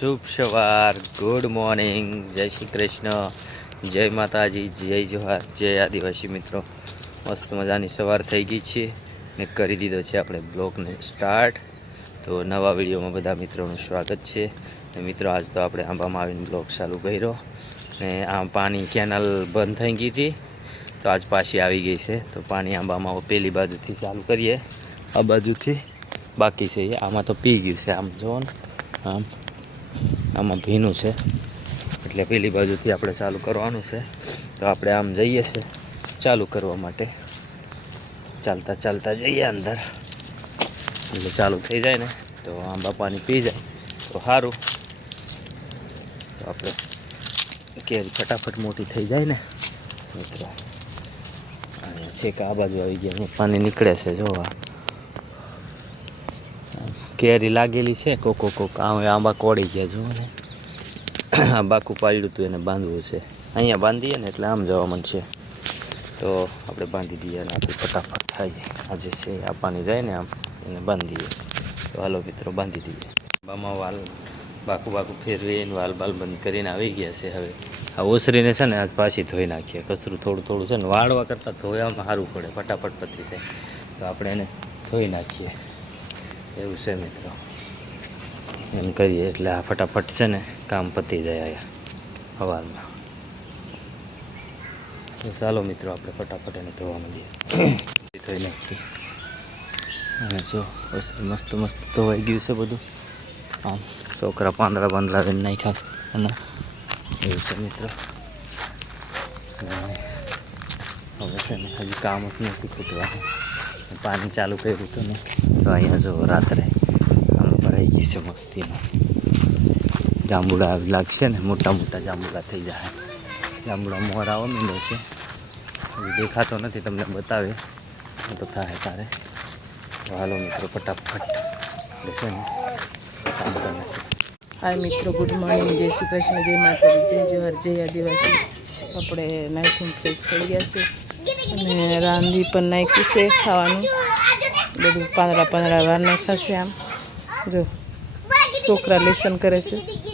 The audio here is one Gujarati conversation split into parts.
શુભ સવાર ગુડ મોર્નિંગ જય શ્રી કૃષ્ણ, જય માતાજી, જય જોહાર, જય આદિવાસી મિત્રો. મસ્ત મજાની સવાર થઈ ગઈ છે ને કરી દીધો છે આપણે બ્લોગને સ્ટાર્ટ તો નવા વિડીયોમાં બધા મિત્રોનું સ્વાગત છે. ને મિત્રો, આજ તો આપણે આંબામાં આવીને બ્લોગ ચાલુ કર્યો. ને આ પાણી કેનાલ બંધ થઈ ગઈ હતી. તો આજ પાછી આવી ગઈ છે. તો પાણી આંબામાં પેલી બાજુથી ચાલુ કરીએ. આ બાજુથી બાકી છે. આમાં તો પી ગયું છે આમ, જોવો ને. આમ. આમાં ભીનું છે. એટલે પેલી બાજુથી આપણે ચાલુ કરવાનું છે. તો આપણે આમ જઈએ છે ચાલુ કરવા માટે. ચાલતા ચાલતા જઈએ અંદર. એટલે ચાલુ થઈ જાય ને, તો આમ બાપાની પી જાય. તો સારું તો આપણે કેરી ફટાફટ મોટી થઈ જાય ને. મિત્રો અને છેક આ બાજુ આવી ગયા. પાણી નીકળે છે, જોવા. કેરી લાગેલી છે, કોકો કોક આંબા કોડી ગયા જુઓ ને. આ બાકું પાડ્યું હતું એને બાંધવું છે. અહીંયા બાંધીએ ને એટલે આમ જવા મળશે તો આપણે બાંધી દઈએ અને આપણે ફટાફટ થાય આજે છે આ પાણી જાય ને આમ, એને બાંધીએ. તો હાલો મિત્રો, બાંધી દઈએ. આંબામાં વાલ, બાકું બાકું ફેરવીને વાલ બાલ બંધ કરીને આવી ગયા છે હવે. આ ઓસરીને છે ને આજ પાછી ધોઈ નાખીએ. કચરું થોડું થોડું છે ને વાળવા કરતાં ધોવામાં સારું પડે. ફટાફટ પતરી થાય તો આપણે એને ધોઈ નાખીએ. એવું છે મિત્રો. એમ કરીએ એટલે આ ફટાફટ છે ને કામ પતી જાય અહીંયા સવારમાં ચાલો મિત્રો, આપણે ફટાફટ એને ધોવા મળીએ ધોઈ નાખીએ અને જો મસ્ત મસ્ત ધોવાઈ ગયું છે બધું. આમ છોકરા પાંદડા પાંદડા લઈને નાખ્યા છે. અને એવું છે મિત્રો. હવે છે ને હજી કામ જ નથી ખૂટવાનું. પાણી ચાલુ કર્યું હતું ને, તો અહીંયા જો રાત્રે આમ ભરાઈ ગયું છે મસ્તીમાં. જાંબુડા લાગશે ને, મોટા મોટા જાંબુડા થઈ જાય. જાંબુડા મોર મીંડો છે. દેખાતો નથી, તમને બતાવે તો થાય તારે. હાલો મિત્રો, ફટાફટ લેશે ને. કામ કરી હાય મિત્રો ગુડ મોર્નિંગ જય શ્રી કૃષ્ણ, જય માતાજી, જય જોહર, જય આદિવાસી. આપણે નાઇટ ફ્રેશ થઈ ગયા છે. અને રાંધી પણ નાખ્યું છે ખાવાનું. બધું પાંદડા પાંદડા વાર નાખ્યા છે આમ. જો, છોકરા લેસન કરે છે.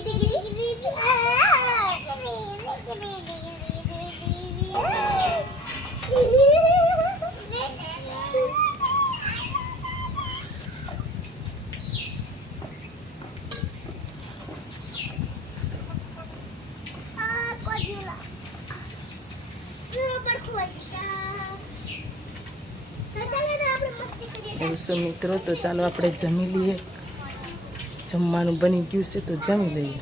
એવું મિત્રો તો ચાલો આપણે જમી લઈએ. જમવાનું બની ગયું છે તો જમી લઈએ.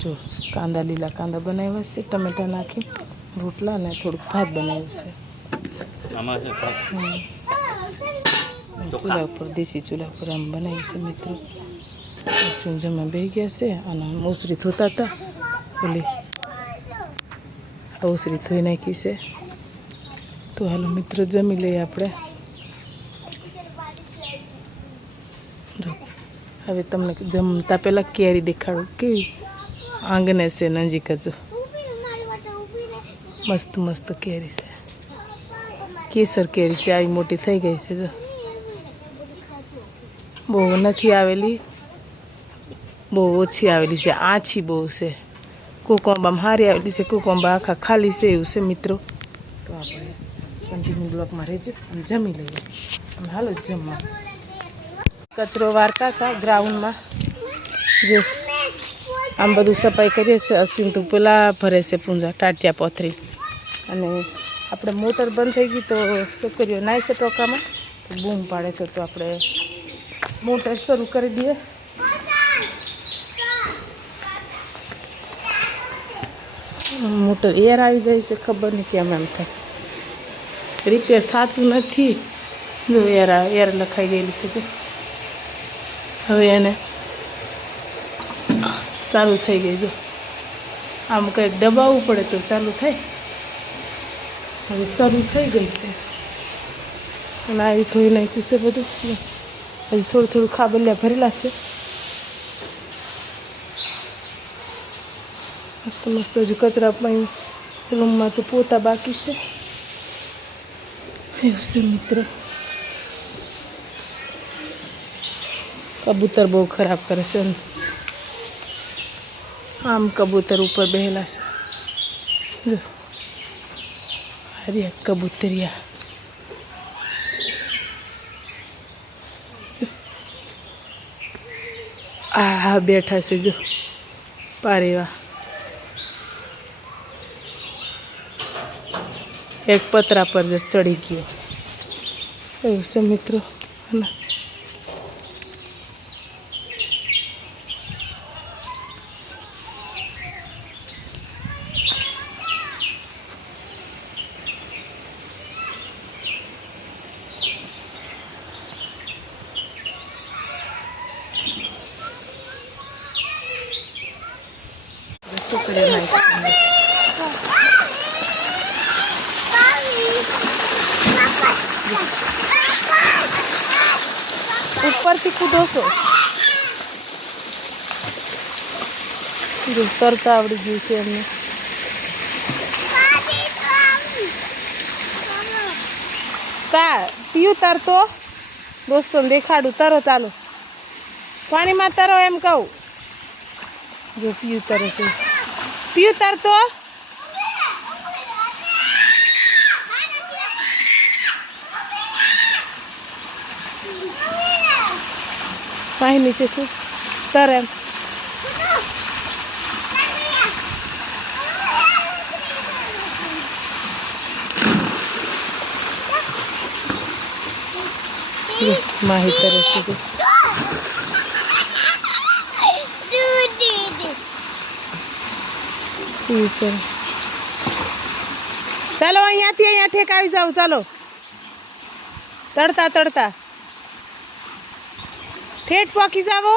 જો કાંદા લીલા કાંદા બનાવ્યા છે ટમેટા નાખી રોટલા અને થોડુંક ભાત બનાવ્યું છે. ચૂલા ઉપર દેશી ચૂલા ઉપર આમ બનાવ્યું છે મિત્રો. સુંજમાં બે ગયા છે અને ઓસરી ધોતા હતા. ઓલી ઓસરી ધોઈ નાખી છે. તો હાલો મિત્રો જમી લઈએ આપણે. જો, હવે તમને જમતા પહેલાં કેરી દેખાડું. કેવી? આંગણે છે, નજીક જ. મસ્ત મસ્ત કેરી છે. કેસર કેરી છે, આવી મોટી થઈ ગઈ છે, જો. બહુ નથી આવેલી. બહુ ઓછી આવેલી છે, આછી બહુ છે. કુકુંબામાં સારી આવેલી છે, કુકુંબા આખા ખાલી છે, એવું છે, મિત્રો. તો આપણે કન્ટિન્યુ બ્લોકમાં રહેજો અને જમી લઈએ. હાલો જમવા. કચરો વારતા હતા ગ્રાઉન્ડમાં. જો આમ બધું સફાઈ કરીએ છીએ અસીમ તો પેલા ભરે છે પૂંજા, ટાટિયા પોથરી. અને આપણે મોટર બંધ થઈ ગઈ તો છોકરીઓ નાય છે ટોકામાં. બૂમ પાડે છે તો આપણે મોટર શરૂ કરી દઈએ. મોટર એર આવી જાય છે, ખબર નહીં કેમ એમ થાય. રિપેર થતું નથી. જો એર એર લખાઈ ગયેલી છે જો હવે એને ચાલુ થઈ ગઈ જો આમ કંઈક દબાવવું પડે તો ચાલુ થાય હવે શરૂ થઈ ગઈ છે અને આવી ધોઈ નાખ્યું છે બધું હજી થોડું થોડું ખાબલિયા ભરેલા છે મસ્ત મસ્ત હજુ કચરા રૂમમાં તો પોતા બાકી છે એવું છે મિત્ર કબૂતર બહુ ખરાબ કરે છે આમ કબૂતર ઉપર બેહેલા છે જો અરે કબૂતરિયા આ હા બેઠા છે જો પારેવા એક પતરા પર જ ચડી ગયો એવું છે મિત્રો અને કરી નાખ્યું ઉપરથી કૂદો છો તરતા આવડી ગયું છે એમને. તા પીયું તરતો દોસ્તો દેખાડું, તરો ચાલો. પાણીમાં તરો એમ કહું. જો પીયું તરે છે. પીયું તરતો પાણી નીચે શું તર એમ જો, માહી તરે છે જો. પીયું તરે ચાલો અહીંયાથી અહીંયા ઠેક આવી જાવ ચાલો તડતા તડતા ઠેઠ પોકી જાવો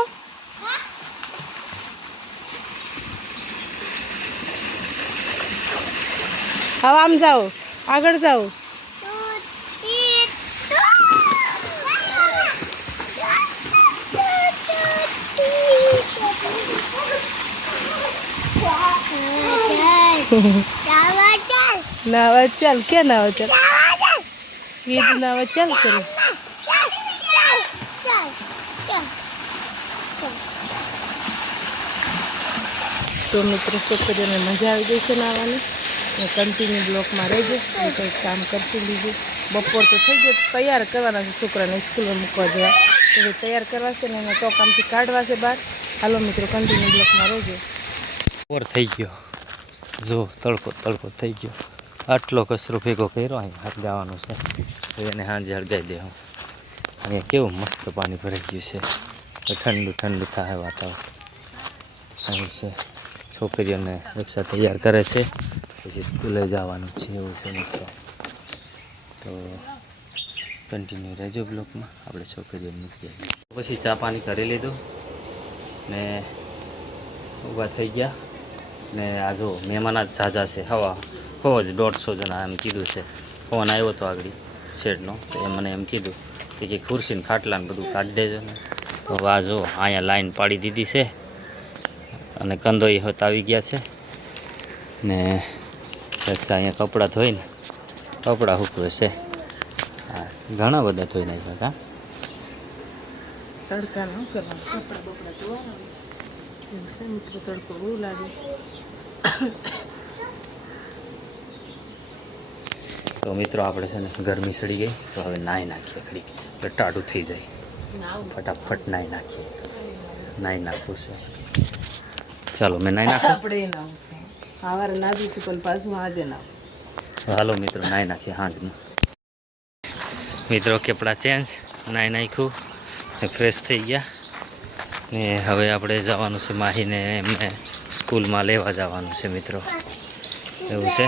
હવે આમ જાઓ આગળ જાઓ નાવા ચાલ. ક્યાં નાવા ચાલ? એ જ નાવા ચાલ કરે. તો મિત્રો છોકરીઓને મજા આવી ગઈ છે નાવાની કન્ટિન્યુ બ્લોકમાં રહેજો અને કંઈક કામ કરશું બીજું બપોર તો થઈ ગયો તૈયાર કરવાના છે છોકરાને સ્કૂલમાં મૂકવા જવા. તો એ તૈયાર કરવા છે ને એને ચોકામથી કાઢવા છે બહાર. હાલો મિત્રો કન્ટિન્યુ બ્લોકમાં રહેજો. બપોર થઈ ગયો. જો તડકો તડકો થઈ ગયો. આટલો કચરો ભેગો કર્યો અહીં, હાથ જવાનું છે. તો એને હાંજે હળગાવી દેવું અહીંયા કેવું મસ્ત પાણી ભરાઈ ગયું છે. ઠંડુ ઠંડુ થાય વાતાવરણ. એવું છે. છોકરીઓને રિક્ષા તૈયાર કરે છે. પછી સ્કૂલે જવાનું છે એવું છે મિત્રો તો કન્ટિન્યુ રહેજો બ્લોકમાં. આપણે છોકરીઓને મૂકીએ પછી ચા પાણી કરી લીધું ને ઊભા થઈ ગયા. ને આ જો મહેમાન જ ઝાઝા છે. હવા હો જ દોઢસો જણા એમ કીધું છે. ફોન આવ્યો હતો આગળ શેડનો તો એ મને એમ કીધું કે જે ખુરશીને ખાટલાને બધું કાઢી દેજો ને. તો આ જો અહીંયા લાઈન પાડી દીધી છે અને કંદોઈ હોત આવી ગયા છે. ને રક્ષા અહીંયા કપડાં ધોઈને, કપડાં હૂકવે છે. ઘણા બધા ધોઈ નાખ્યા હતા તડકા છે મિત્રો તડકો બહુ લાગે તો મિત્રો આપણે છે ને ગરમી સડી ગઈ તો હવે નાહી નાખીએ ખડીક એટલે ટાઢું થઈ જાય. ફટાફટ નાહી નાખીએ. નાહી નાખવું છે. ચાલો મેં નાહી નાખું આપણે ના સવારે ના દીધું પણ પાછું આજે ના હાલો મિત્રો નાહી નાખીએ હાજનું. મિત્રો કપડાં ચેન્જ નાહી નાખ્યું. ફ્રેશ થઈ ગયા. ને હવે આપણે જવાનું છે માહીને એમને સ્કૂલમાં લેવા જવાનું છે મિત્રો. એવું છે?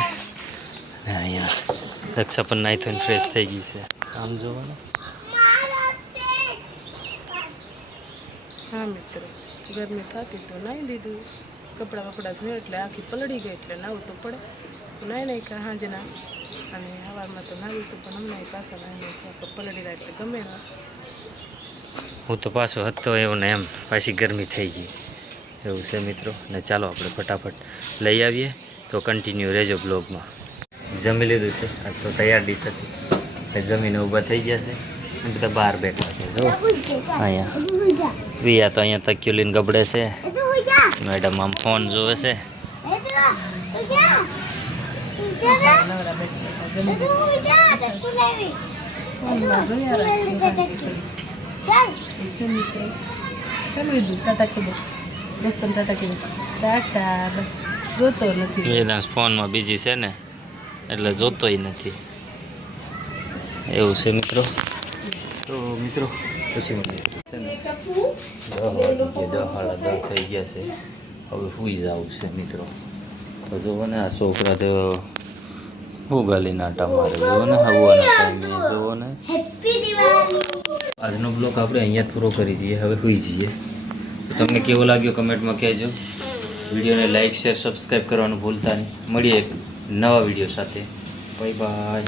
ને અહીંયા રક્ષા પણ નાહી થઈને ફ્રેશ થઈ ગઈ છે. આમ જોવાનું. હા મિત્રો, ગરમી થતી તો નાહી દીધું. કપડાં બપડા ધોયા એટલે આખી પલળી ગઈ એટલે નાવું તો પડે. નાહી નહીં કાં હાંજના. અને સવારમાં તો નાહ્યું તો પણ હમણાં પાછા નહીં પલળી રહ્યા એટલે ગમે ના હું તો પાછો હતો એવું ને એમ. પાછી ગરમી થઈ ગઈ. એવું છે મિત્રો. ને ચાલો આપણે ફટાફટ લઈ આવીએ તો કન્ટિન્યુ રહેજો બ્લોગમાં જમી લીધું છે. આજ તો તૈયાર ડીશ હતી. જમીને ઊભા થઈ ગયા છે. બધા બહાર બેઠા છે. જો. અહીંયા. પ્રિયા તો અહીંયા તકિયો લઈને ગબડે છે. મેડમ આમ ફોન જોવે છે. ફોનમાં ટાટા ટાટા. જોતો નથી વેદાંશ બીજી છે ને એટલે જોતોય નથી એવું છે મિત્રો તો મિત્રો પછી મળીએ. દસ થઈ ગયા છે હવે સુઈ જવું છે મિત્રો તો જોવો ને આ છોકરા તો ભોગાલી નાટા મારે જુઓ ને હવાના ટાઈમે જુઓ ને. આજનો બ્લોગ આપણે અહીંયા જ પૂરો કરી દઈએ હવે સુઈ જઈએ. તમને કેવો લાગ્યો કમેન્ટમાં કહેજો. વિડીયોને લાઈક શેર સબસ્ક્રાઈબ કરવાનું ભૂલતા નહીં. મળીએ એક નવા વીડિયો સાથે. Bye bye